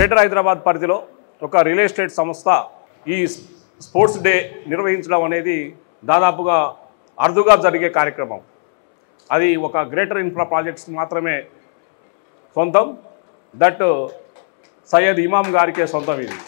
Greater Hyderabad పరిధిలో ఒక real estate సంస్థ ఈ స్పోర్ట్స్ డే నిర్వహించడం అనేది దాదాపుగా అరుదుగా జరిగే కార్యక్రమం. అది ఒక గ్రేటర్ ఇన్ఫ్రా ప్రాజెక్ట్స్ మాత్రమే సొంతం. దట్ సయ్యద్ ఇమాం గారికే సొంతం ఇది.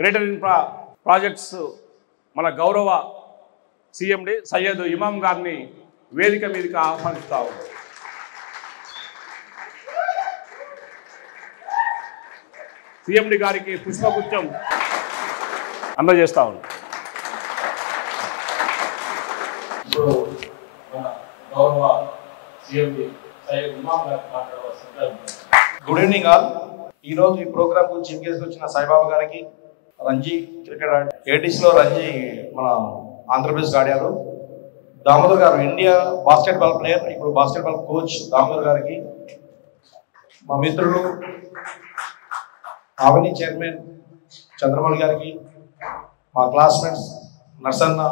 గ్రేటర్ ఇన్ఫ్రా ప్రాజెక్ట్స్ మన గౌరవ సిఎండి సయ్యద్ ఇమాం గారిని వేదిక మీదకి ఆహ్వానిస్తా ఉన్నాం. సిఎండి గారికి పుష్పగుచ్చం అందజేస్తా ఉన్నాం. ఇప్పుడు మన గౌరవ సిఎండి సయ్యద్ ఇమాం గారికి మాట్లాడవలసిందిగా. Good evening all. ఈరోజు ఈ ప్రోగ్రామ్ కు చీఫ్ గెస్ట్ వచ్చిన సాయిబాబా గారికి, రంజీ క్రికెట్ ఏటీసీలో రంజీ మన ఆంధ్రప్రదేశ్ ఆడారు, దామోదర్ గారు ఇండియా బాస్కెట్బాల్ ప్లేయర్, ఇప్పుడు బాస్కెట్బాల్ కోచ్ దామోదర్ గారికి, మా మిత్రులు ఆవని చైర్మన్ చంద్రమౌళి గారికి, మా క్లాస్మేట్స్ నర్సన్న,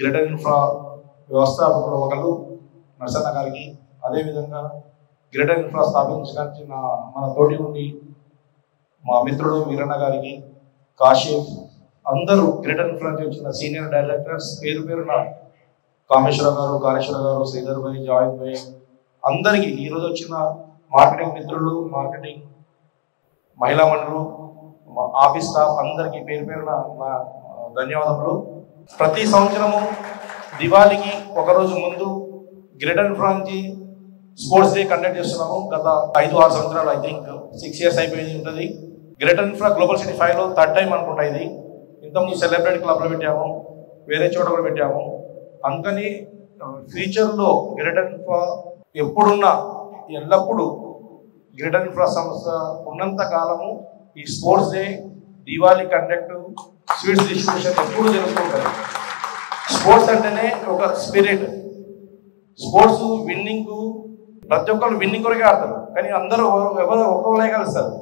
గ్రేటర్ ఇన్ఫ్రా వ్యవస్థాపకులు ఒకళ్ళు నర్సన్న గారికి, అదేవిధంగా గ్రేటర్ ఇన్ఫ్రా స్థాపించడానికి మన తోటి ఉండి మా మిత్రుడు వీరన్న గారికి, కాశీఫ్, అందరూ గ్రేటర్ ఇన్ఫ్రా నుంచి వచ్చిన సీనియర్ డైరెక్టర్స్ పేరు పేరున కామేశ్వర గారు, కాళేశ్వర గారు, శ్రీధర్ భాయ్, జావేద్ భాయ్, అందరికీ ఈరోజు వచ్చిన మార్కెటింగ్ మిత్రులు, మార్కెటింగ్ మహిళా మండలు, ఆఫీస్ స్టాఫ్ అందరికీ పేరు పేరున నా ధన్యవాదములు. ప్రతి సంవత్సరము దివాళీకి ఒకరోజు ముందు గ్రేటర్ ఇన్ఫ్రా నుంచి స్పోర్ట్స్ డే కండక్ట్ చేస్తున్నాము. గత 5-6 సంవత్సరాలు, ఐ థింక్ 6 years అయిపోయింది ఉంటుంది. గ్రేటర్ ఇన్ఫ్రా గ్లోబల్ సిటీ 5లో 3rd time అనుకుంటా ఇది. ఇంతకుముందు సెలబ్రేట్ క్లబ్లో పెట్టాము, వేరే చోట కూడా పెట్టాము. అందుకని ఫ్యూచర్లో గ్రేటర్ ఇన్ఫ్రా ఎప్పుడున్నా ఎల్లప్పుడూ గ్రేటర్ ఇన్ఫ్రా సంస్థ ఉన్నంత కాలము ఈ sports day, Diwali conduct, sweets distribution ఎప్పుడు జరుగుతుంటుంది. స్పోర్ట్స్ అంటేనే ఒక స్పిరిట్. స్పోర్ట్స్ విన్నింగ్, ప్రతి ఒక్కరు విన్నింగ్ కొరకే ఆడతారు, కానీ అందరూ ఎవరు ఒక్కొక్కరే కలుస్తారు.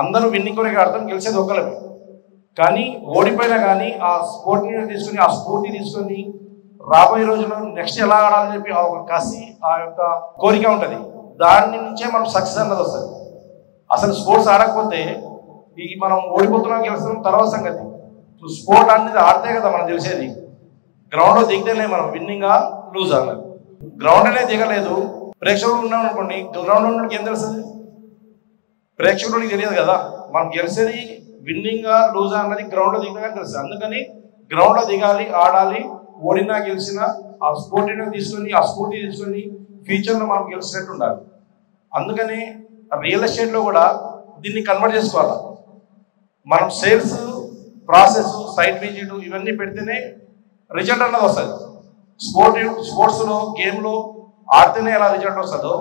అందరూ విన్నింగ్ కొరకే ఆడతాం, గెలిచేది ఒక్కలమే. కానీ ఓడిపోయినా కానీ ఆ స్పోర్ట్ని తీసుకొని, ఆ స్పోర్ట్ని తీసుకొని రాబోయే రోజుల్లో నెక్స్ట్ ఎలా ఆడాలని చెప్పి ఆ ఒక కసి, ఆ యొక్క కోరిక ఉంటుంది. దాని నుంచే మనం సక్సెస్ అన్నది వస్తుంది. అసలు స్పోర్ట్స్ ఆడకపోతే ఈ మనం ఓడిపోతున్నాం, గెలుస్తున్నాం తర్వాత సంగతి. స్పోర్ట్ అనేది ఆడితే కదా మనం తెలిసేది. గ్రౌండ్లో దిగితేనే మనం విన్నింగా లూజ్ అన్నది. గ్రౌండ్ అనేది దిగలేదు, ప్రేక్షకులు ఉన్నాం అనుకోండి, గ్రౌండ్లో ఉన్నకి ఏం తెలుస్తుంది? ప్రేక్షకుడికి తెలియదు కదా. మనం గెలిచేది విన్నింగా లూజా అన్నది గ్రౌండ్లో దిగినా తెలుస్తుంది. అందుకని గ్రౌండ్లో దిగాలి, ఆడాలి. ఓడినా గెలిచినా ఆ స్పోర్ట్ని తీసుకొని, ఆ స్ఫూర్తి తీసుకొని ఫ్యూచర్లో మనం గెలిచినట్టు ఉండాలి. అందుకని రియల్ ఎస్టేట్లో కూడా దీన్ని కన్వర్ట్ చేసుకోవాలి. మనం సేల్స్ ప్రాసెస్, సైట్ విజిట్ ఇవన్నీ పెడితేనే రిజల్ట్ అన్నది వస్తుంది. స్పోర్ట్స్లో, గేమ్లో ఆడితేనే ఎలా రిజల్ట్ వస్తుందో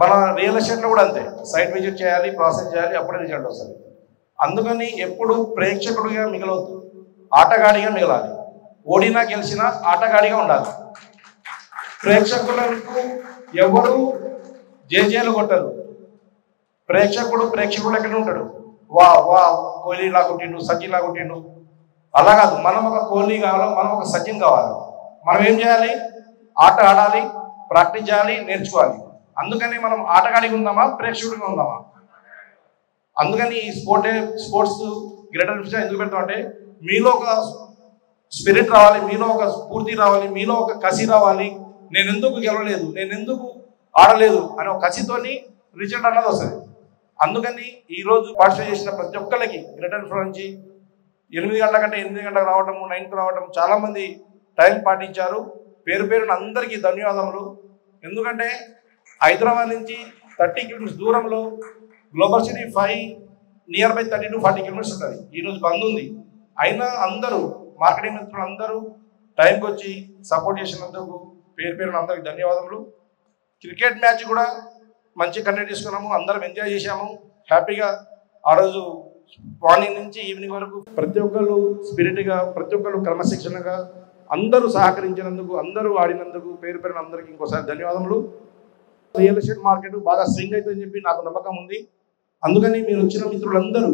మన రియల్ ఎస్టేట్లో కూడా అంతే. సైట్ విజిట్ చేయాలి, ప్రాసెస్ చేయాలి, అప్పుడే రిజల్ట్ వస్తుంది. అందుకని ఎప్పుడు ప్రేక్షకుడిగా మిగలవద్దు, ఆటగాడిగా మిగలాలి. ఓడినా గెలిచినా ఆటగాడిగా ఉండాలి. ప్రేక్షకులకు ఎవరు జేజేలు కొట్టరు. ప్రేక్షకుడు ఎక్కడ ఉంటాడు? వా వా కోహ్లీ ఇలా కొట్టిండు, సచిన్ ఇలా కొట్టిండు, అలా కాదు. మనం ఒక కోహ్లీ కావాలి, మనం ఒక సచిన్ కావాలి. మనం ఏం చేయాలి? ఆట ఆడాలి, ప్రాక్టీస్ చేయాలి, నేర్చుకోవాలి. అందుకని మనం ఆటగాడిగా ఉందామా, ప్రేక్షకుడిగా ఉందామా? అందుకని ఈ స్పోర్ట్స్ గ్రేటర్ ఇన్ఫ్రా ఎందుకు పెడతామంటే మీలో ఒక స్పిరిట్ రావాలి, మీలో ఒక స్ఫూర్తి రావాలి, మీలో ఒక కసి రావాలి. నేను ఎందుకు గెలవలేదు, నేను ఎందుకు ఆడలేదు అనే ఒక కసితోని రిజల్ట్ అన్నది వస్తుంది. అందుకని ఈరోజు పార్టిసిపేట్ చేసిన ప్రతి ఒక్కరికి గ్రేటర్ ఇన్ఫ్రా నుంచి 8 గంటల కంటే 8 గంటలకు రావడం, 9కు రావడం, చాలామంది టైం పాటించారు. పేరు పేరున అందరికీ ధన్యవాదములు. ఎందుకంటే హైదరాబాద్ నుంచి 30 kilometers దూరంలో global city 5 near by 30 to 40 kilometers ఉంటుంది. ఈరోజు బంద్ ఉంది, అయినా అందరూ మార్కెటింగ్ మిత్రులు అందరూ టైంకి వచ్చి సపోర్ట్ చేసినందుకు పేరు పేరున అందరికి ధన్యవాదములు. క్రికెట్ మ్యాచ్ కూడా మంచి కండక్ట్ చేసుకున్నాము, అందరం ఎంజాయ్ చేశాము హ్యాపీగా. ఆ రోజు మార్నింగ్ నుంచి ఈవినింగ్ వరకు ప్రతి ఒక్కరు స్పిరిట్గా, ప్రతి ఒక్కరు క్రమశిక్షణగా అందరూ సహకరించినందుకు, అందరూ ఆడినందుకు పేరు పేరున అందరికీ ఇంకోసారి ధన్యవాదములు. రియల్ ఎస్టేట్ మార్కెట్ బాగా స్వింగ్ అవుతుందని చెప్పి నాకు నమ్మకం ఉంది. అందుకని మీరు వచ్చిన మిత్రులందరూ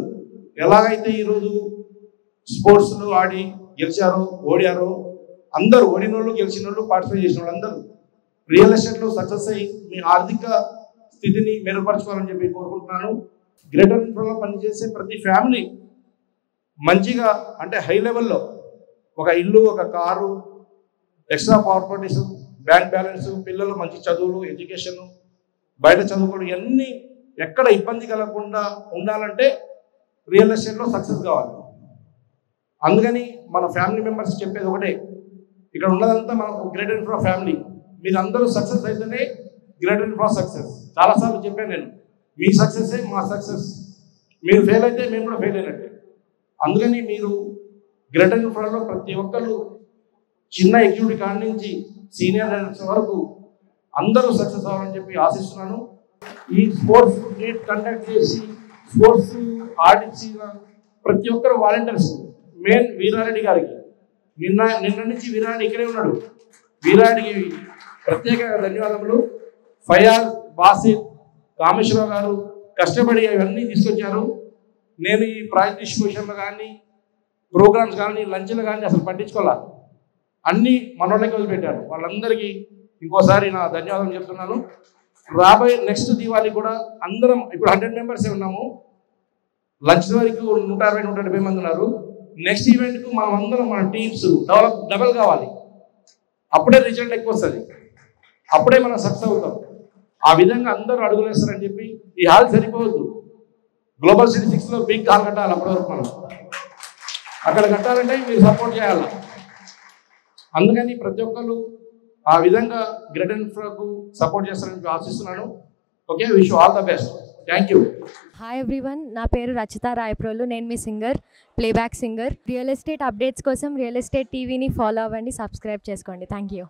ఎలాగైతే ఈరోజు స్పోర్ట్స్లో ఆడి గెలిచారో ఓడారో అందరూ ఓడిన వాళ్ళు గెలిచిన వాళ్ళు పార్టిసిపేట్ చేసిన వాళ్ళు అందరూ రియల్ ఎస్టేట్లో సక్సెస్ అయ్యి మీ ఆర్థిక స్థితిని మెరుగుపరచుకోవాలని చెప్పి కోరుకుంటున్నాను. గ్రేటర్ ఇన్ఫ్రాలో పనిచేసే ప్రతి ఫ్యామిలీ మంచిగా అంటే హై లెవెల్లో ఒక ఇల్లు, ఒక car, extra properties, bank balance, పిల్లలు మంచి చదువులు, ఎడ్యుకేషన్, బయట చదువుకోవడం ఇవన్నీ ఎక్కడ ఇబ్బంది కలగకుండా ఉండాలంటే రియల్ ఎస్టేట్లో సక్సెస్ కావాలి. అందుకని మన ఫ్యామిలీ మెంబర్స్ చెప్పేది ఒకటే, ఇక్కడ ఉన్నదంతా మన గ్రేటర్ ఇన్ఫ్రా ఫ్యామిలీ. మీరు అందరూ సక్సెస్ అయితేనే గ్రేటర్ ఇన్ఫ్రా సక్సెస్. చాలాసార్లు చెప్పాను నేను, మీ సక్సెస్సే మా సక్సెస్. మీరు ఫెయిల్ అయితే మేము కూడా ఫెయిల్ అయినట్టే. అందుకని మీరు గ్రేటర్ ఇన్ఫ్రాలో ప్రతి ఒక్కరు చిన్న ఎగ్జిక్యూటివ్ కాడి నుంచి సీనియర్ డైరెక్టర్ వరకు అందరూ సక్సెస్ అవ్వాలని చెప్పి ఆశిస్తున్నాను. ఈ స్పోర్ట్స్ మీట్ కండక్ట్ చేసి స్పోర్ట్స్ ఆడించిన ప్రతి ఒక్కరు వాలంటీర్స్, మెయిన్ వీరారెడ్డి గారికి నిన్న నుంచి వీరారెడ్డి ఇక్కడే ఉన్నాడు. వీరారెడ్డికి ప్రత్యేకంగా ధన్యవాదములు. ఫయాజ్, బాసిత్, కామేశ్వరరావు గారు కష్టపడి అవన్నీ తీసుకొచ్చారు. నేను ఈ ప్రైజ్ డిస్ట్రిబ్యూషన్లు కానీ ప్రోగ్రామ్స్ కానీ లంచ్లు కానీ అసలు పట్టించుకోవాలి, అన్నీ మనోళ్ళకి వదిలిపెట్టారు. వాళ్ళందరికీ ఇంకోసారి నా ధన్యవాదాలు చెప్తున్నాను. రాబోయే నెక్స్ట్ దివాళీ కూడా అందరం ఇప్పుడు 100 మెంబర్సే ఉన్నాము. లంచ్ వరకు 160-170 మంది ఉన్నారు. నెక్స్ట్ ఈవెంట్కు మనం అందరం మన టీమ్స్ డబల్ కావాలి. అప్పుడే రిజల్ట్ ఎక్కువ వస్తుంది, అప్పుడే మనం సక్సెస్ అవుతాం. ఆ విధంగా అందరూ అడుగులేస్తారని చెప్పి ఈ హాల్ సరిపోవద్దు. గ్లోబల్ సిటీ 6లో బిగ్ హాల్ కట్టాలి. అప్పటి వరకు మనం అక్కడ కట్టాలంటే మీరు సపోర్ట్ చేయాలి. అందుకని ప్రతి ఒక్కరు ఆ విధంగా గ్రేటర్ ఇన్ఫ్రాకు సపోర్ట్ చేస్తారని ఆశిస్తున్నాను. Okay, wish all the best. Thank you. Hi everyone, నా పేరు రచిత రాయప్రోలు. నేను మీ singer, playback singer. Real estate updates కోసం రియల్ ఎస్టేట్ టీవీని ఫాలో అవ్వండి, సబ్స్క్రైబ్ చేసుకోండి. Thank you.